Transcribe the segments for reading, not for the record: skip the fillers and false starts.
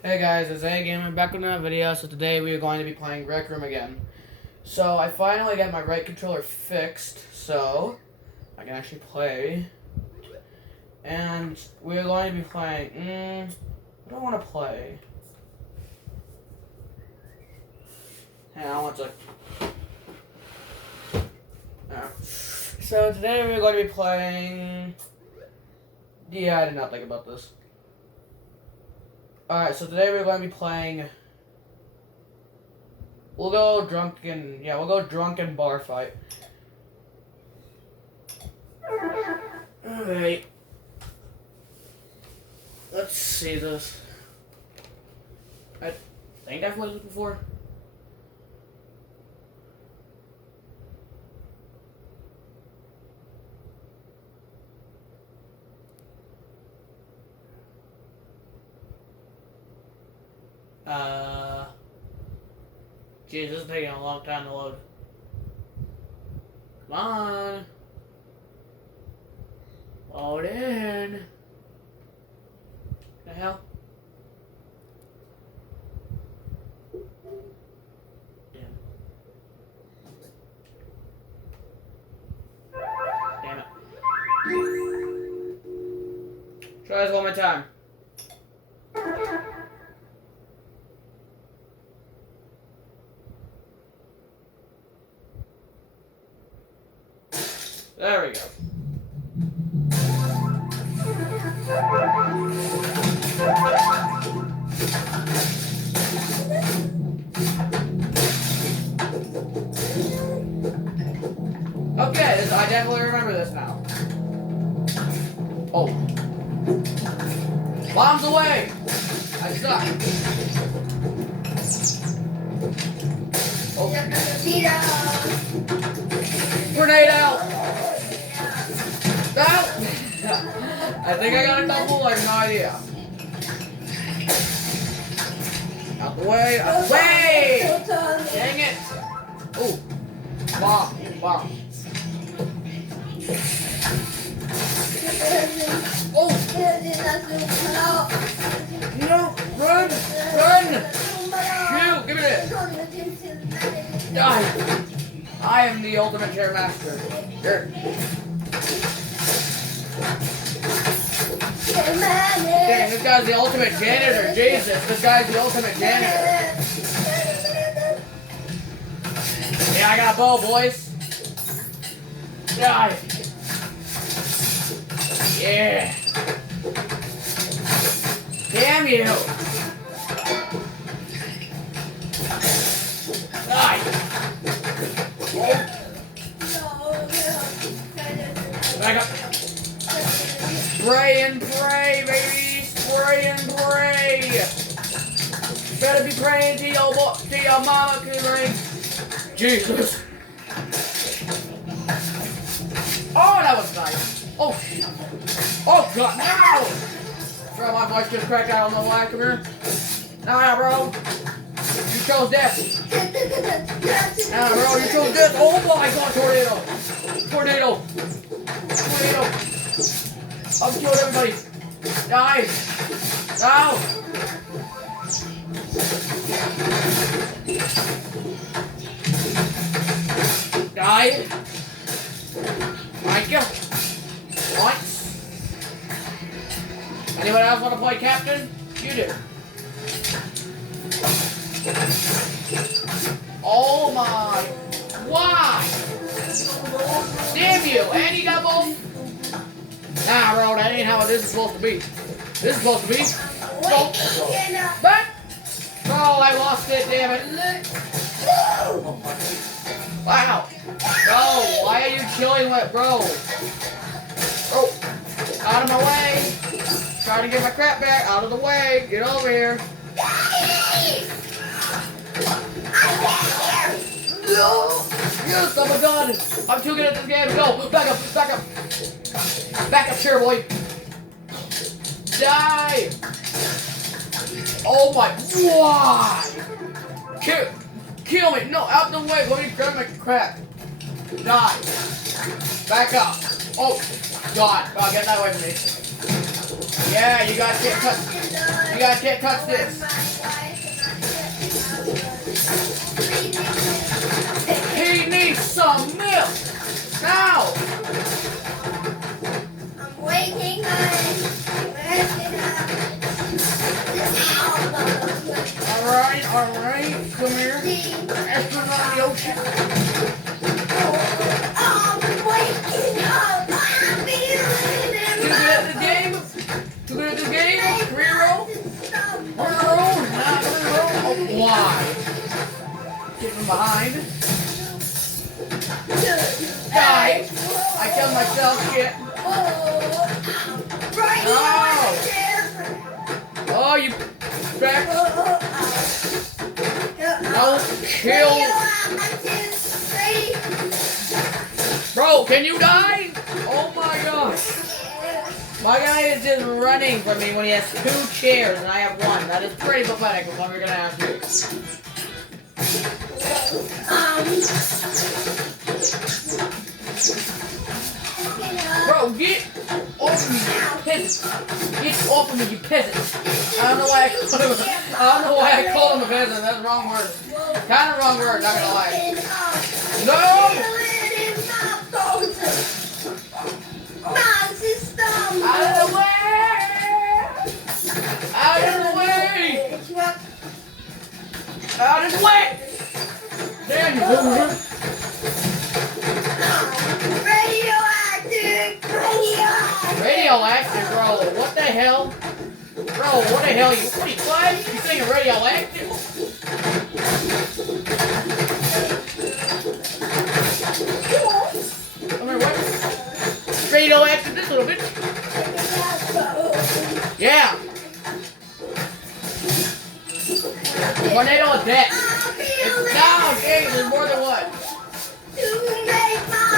Hey guys, it's A Gamer back with another video. So today we are going to be playing Rec Room again. So I finally got my right controller fixed, so I can actually play. And we are going to be playing. I don't want to play. Hang on one sec. So today we're going to be playing. Yeah, I did not think about this. Alright, so today we're going to be playing. We'll go drunken bar fight. Alright. Let's see this. I think I've played this before. Geez, this is taking a long time to load. Come on. Load in. The hell? Damn. Damn it. Try this one more time. There we go. Okay, I definitely remember this now. Oh. Bombs away! I suck. Oh. Grenade out! Out! I think I got a double, I have no idea. Out the way, out the way! Dang it! Ooh. Bomb, bomb. Oh! No! Run! Run! Shoot! Give me it! Die! I am the ultimate chair master. Here. Dang, this guy's the ultimate janitor. Jesus, this guy's the ultimate janitor. Yeah, I got a bow, boys. Die. Yeah. Damn you. Die. Back up. Spray and pray, baby. Spray and pray. Better be praying to your mama, Kimberly. Jesus. Oh, that was nice. Oh. Oh, God. No. Bro, my voice just cracked. I don't know why. Come here. Nah, bro. You chose death. Nah, bro. You chose death. Oh, my God. Tornado. Tornado. Tornado. I've killed everybody. Die. No. Die. Micah. What? Anyone else want to play captain? You do. Oh my. Why? Damn you. And you got both? Nah, bro, that ain't how this is supposed to be. This is supposed to be. Oh. Back. Bro, I lost it, damn it. Wow. Bro, why are you killing what, bro? Oh. Out of my way. Trying to get my crap back. Out of the way. Get over here. Yes, I'm a gun. I'm too good at this game. Go. Back up. Back up. Back up, chair boy. Die. Oh my. Why? Kill me. No, out the way. Let me grab my crap. Die. Back up. Oh, God. Oh, get that away from me. Yeah, you guys can't touch. You guys can't touch this. He needs some milk now. I'm waiting on All right. Come here. Astronaut in the ocean. I'm waking up. I'm feeling Too good at the game? Too good at the game? Career roll? Career roll? Not career roll? Oh, why? Get from behind. Die! I killed myself, shit. Oh, you back. No, kill. Bro, can you die? Oh my gosh. My guy is just running from me when he has 2 chairs and I have 1. That is pretty pathetic with what we're gonna have to do. Bro, get off me, you peasant. Get off of me, you peasant. I don't know why I call him a peasant. That's the wrong word. Kind of wrong word, not gonna lie. No! Out of the way! Out of the way! Out of the way! Damn you, loser! Radioactive, bro. What the hell? Bro, what the hell? What are you playing? You singing radioactive? Come here, what? Radioactive, this little bitch. Yeah. Tornado of death. It's down, Dave. There's more than one.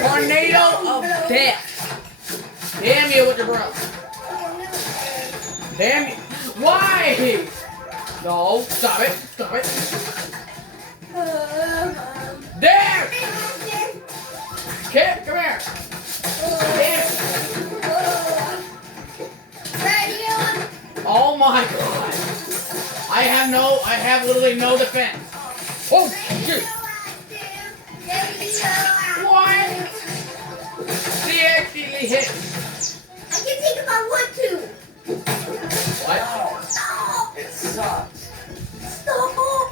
Tornado of death. Damn you with your bro. Damn you. Why? No, stop it. Stop it. There! Kid, come here. There. Oh my god. I have literally no defense. Oh, shit. What? He actually hit. I can think if I want to. What? Stop. It sucks. Stop.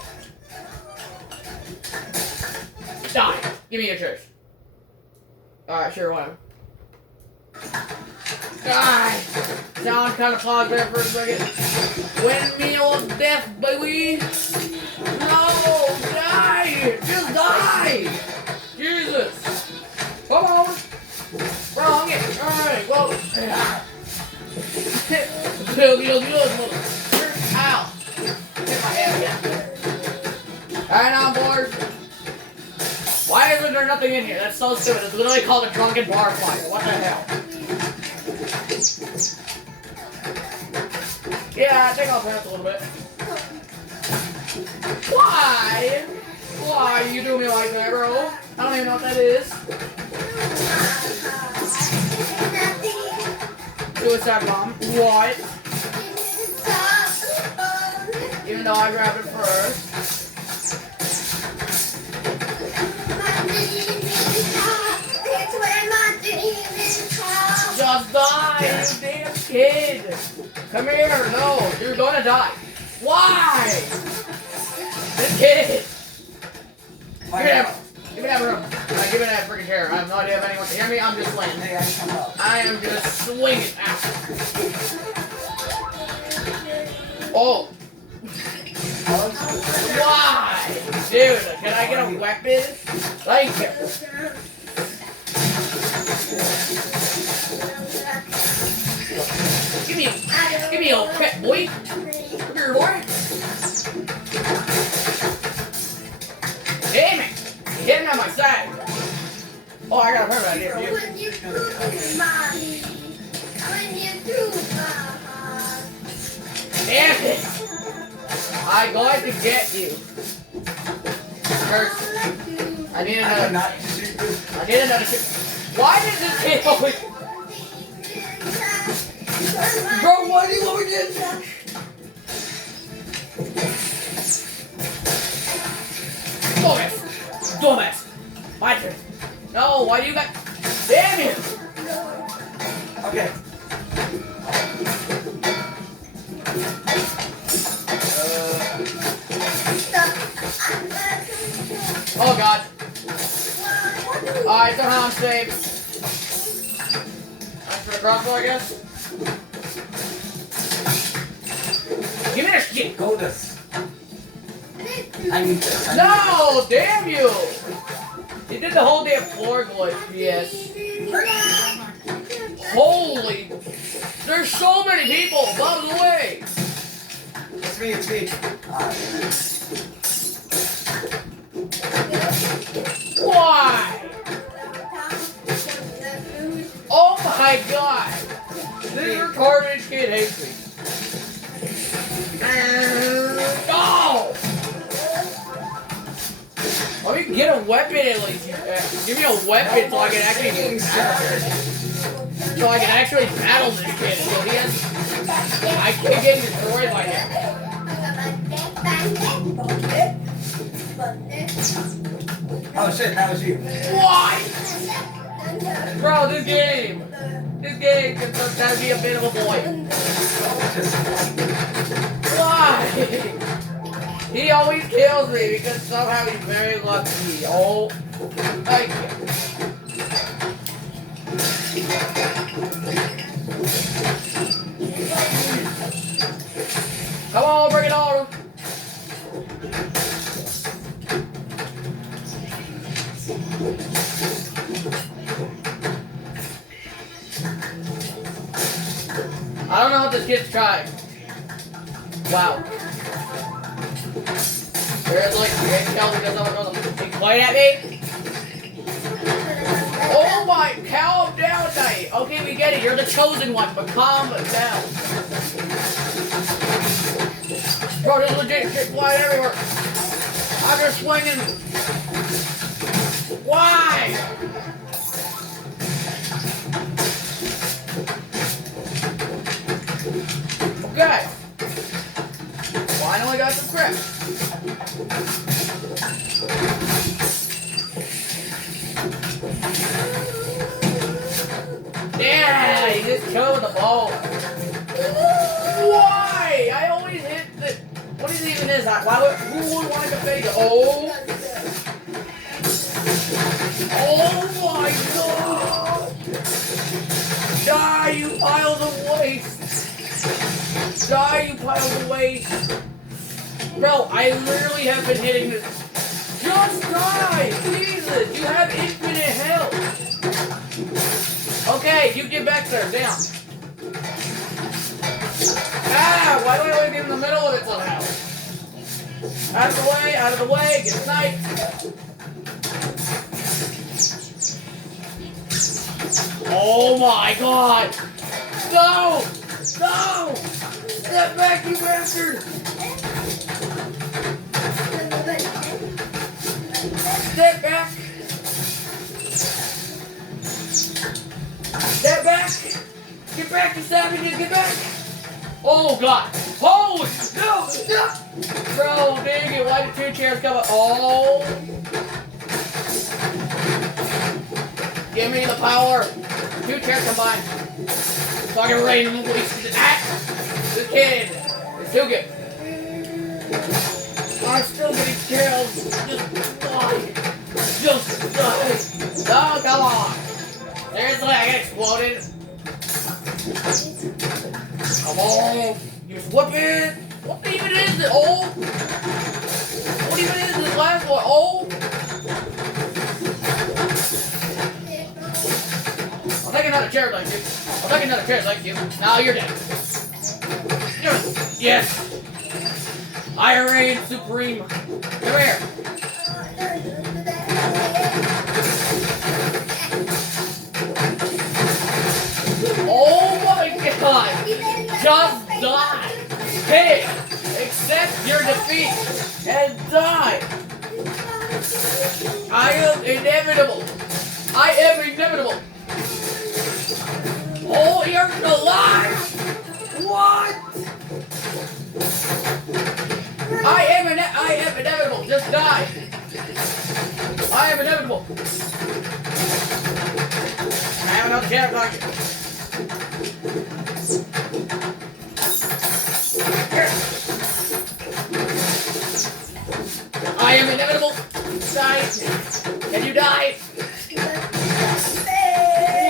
Die. Give me your church. Alright, sure, whatever. Die. Sound kind of paused there for a second. Windmill of death, baby. No, die. Just die. Jesus. Come on. Wrong it. Alright, well. Ow. Hit my head again. Alright, now, boys. Why isn't there nothing in here? That's so stupid. It's literally called a drunken bar fight. What the hell? Yeah, I think I'll pass a little bit. Why? Why you do me like that, bro? I don't even know what that is. Suicide bomb. What? Even though I grabbed it first. Just die, you damn kid! Come here, no, you're gonna die. Why? This kid! Give me that room. Give me that freaking chair. I have no idea if anyone can hear me. I'm just playing. I am just swinging out. Oh. Why? Dude, can I get a weapon? Thank you. Give me a pet boy. Come here, boy. Damn it! Get him on my side. Oh, I got a perfect idea for you. Damn it! I'm going to get you. First, I need another. Why does this kid always? Bro, why do you want me to do that? Dumbass! Dumbass! My turn. No, why do you got... Damn it! Okay. Oh god. Alright, somehow I'm safe. Time for a crossbow, I guess. Give me that shit! Go this. I need this. No! Damn you! You did the whole damn floor glitch, yes. Holy... There's so many people above the way! It's me, it's me. Why? Oh my god! This retarded kid hates me. Oh! Let me get a weapon at least. Give me a weapon so I can actually battle this kid. So he has, I can't get destroyed by him. Oh shit, that was you. Why? Bro, this game can sometimes be a bit of a boy. Why? He always kills me because somehow he's very lucky. Oh, thank you. Come on, bring it on. I don't know what this kid's trying. Wow. There's like, you can't tell because someone's going to point at me. Oh my, calm down, Knight. Okay, we get it. You're the chosen one, but calm down. Bro, there's legit shit flying everywhere. I'm just swinging. Why? Okay. Finally got some crap. Yeah, you just killed the ball. Why? I always hit the... What is even this? Why would... Who would want to confetti? Oh! Oh my god! Die, you piles of waste! Die, you piles of waste! Bro, I literally have been hitting this. Just die! Jesus, you have infinite health! Okay, you get back there, down. Ah, why do I always get in the middle of it somehow? Out of the way, get sniped. Oh my god! No! No! Step back, you bastard! Step back! Step back! Get back, you savages, get back! Oh god! Holy! No! No! Bro, dang it, why did 2 chairs come up? Oh! Give me the power! 2 chairs combined. So I can rain this kid is too good. I'm still getting killed. Just die. Just die. Oh, come on. Seriously, I get exploded. Come on. You flip it. What even is it? Oh. What even is this last one? Oh. I'll take another chair, thank you. I'll take another chair, thank you. Now you're dead. Yes. I reign supreme. Come here. Oh my god. Just die. Hey, accept your defeat and die. I am inevitable. I am inevitable. Oh, you're alive! What? I am inevitable. Just die. I am inevitable. I have another chance on you. I am inevitable. Die. Can you die?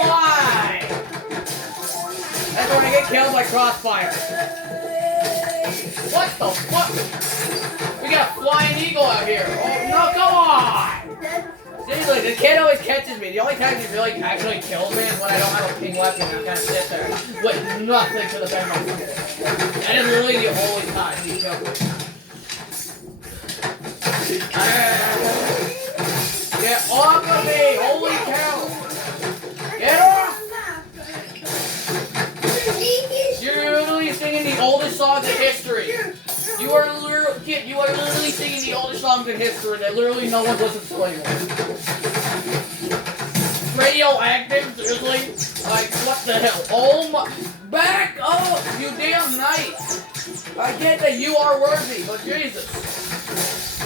Why? That's when I get killed by crossfire. What the fuck? We got a flying eagle out here. Oh, no, come on! Seriously, the kid always catches me. The only time he really actually kills me is when I don't have a ping weapon and I kind of sit there with nothing to defend myself. That is literally the only time he kills me. Get off of me! Holy cow! Get off! You're literally singing the oldest songs in history. You are literally singing the oldest songs in history that literally no one listens to anymore. Radioactive, seriously? Like, what the hell? Oh my... Back up, you damn knight! I get that you are worthy, but Jesus.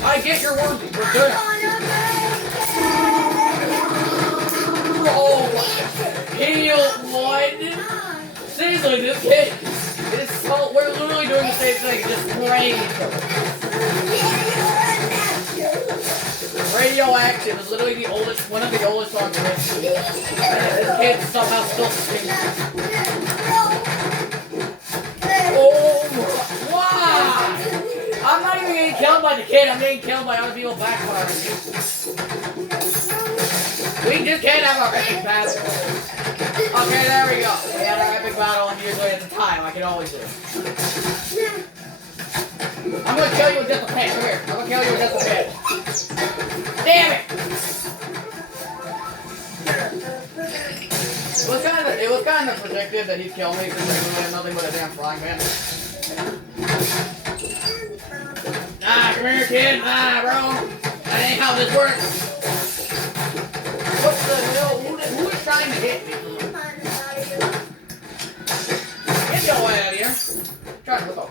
I get you're worthy, but good. Oh, heal one. Seriously, this kid is so. We're literally doing the same thing, just spraying each other. Radioactive is literally the oldest, one of the oldest songs in history. And this kid somehow still sings. Oh, why? I'm not even getting killed by the kid, I'm getting killed by other people backfiring. We just can't have our epic battle. Okay, there we go. We had our epic battle and usually at the time, like it always is. I'm gonna kill you with just a pen. Come here. I'm gonna kill you with just a pen. Damn it! It was kind of predicted that he'd kill me because I had nothing but a damn frying pan. Ah, come here, kid. Ah, bro. That ain't how this works. What the hell? Who is trying to hit me? Get your way out of here. Try to look up.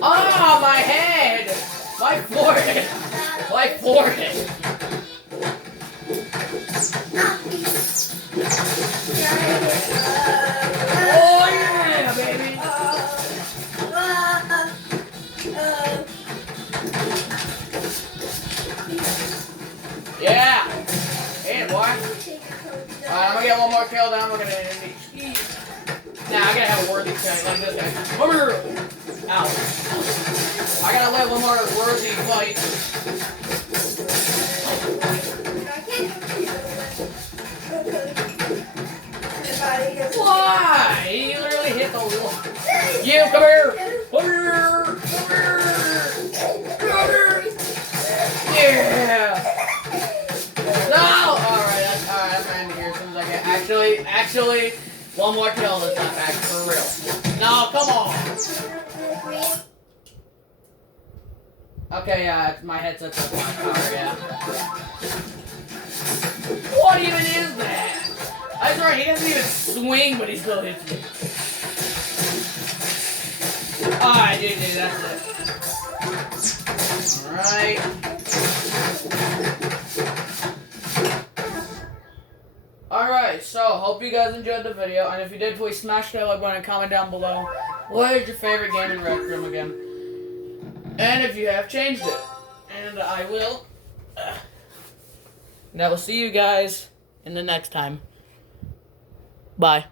Oh, my head! My forehead! My forehead! Oh, yeah, baby! Yeah! Hey, boy. Alright, I'm gonna get one more kill, then I'm gonna end it. Nah, I gotta have a worthy fight like this guy. Come here! Ow. I gotta let one more worthy fight. Why? He literally hit the wall. You, come here! Come here! Come here! Come here! Yeah! No! Alright, I'm ending here as soon as I get. Actually, one more kill this time back, for real. No, come on! Okay, my headset's up on power, yeah. What even is that? That's right, he doesn't even swing, but he still hits me. Alright, dude, that's it. Alright. Alright, so, hope you guys enjoyed the video, and if you did, please smash that like button and comment down below. What is your favorite gaming rec room again? And if you have changed it. And I will. And I will see you guys in the next time. Bye.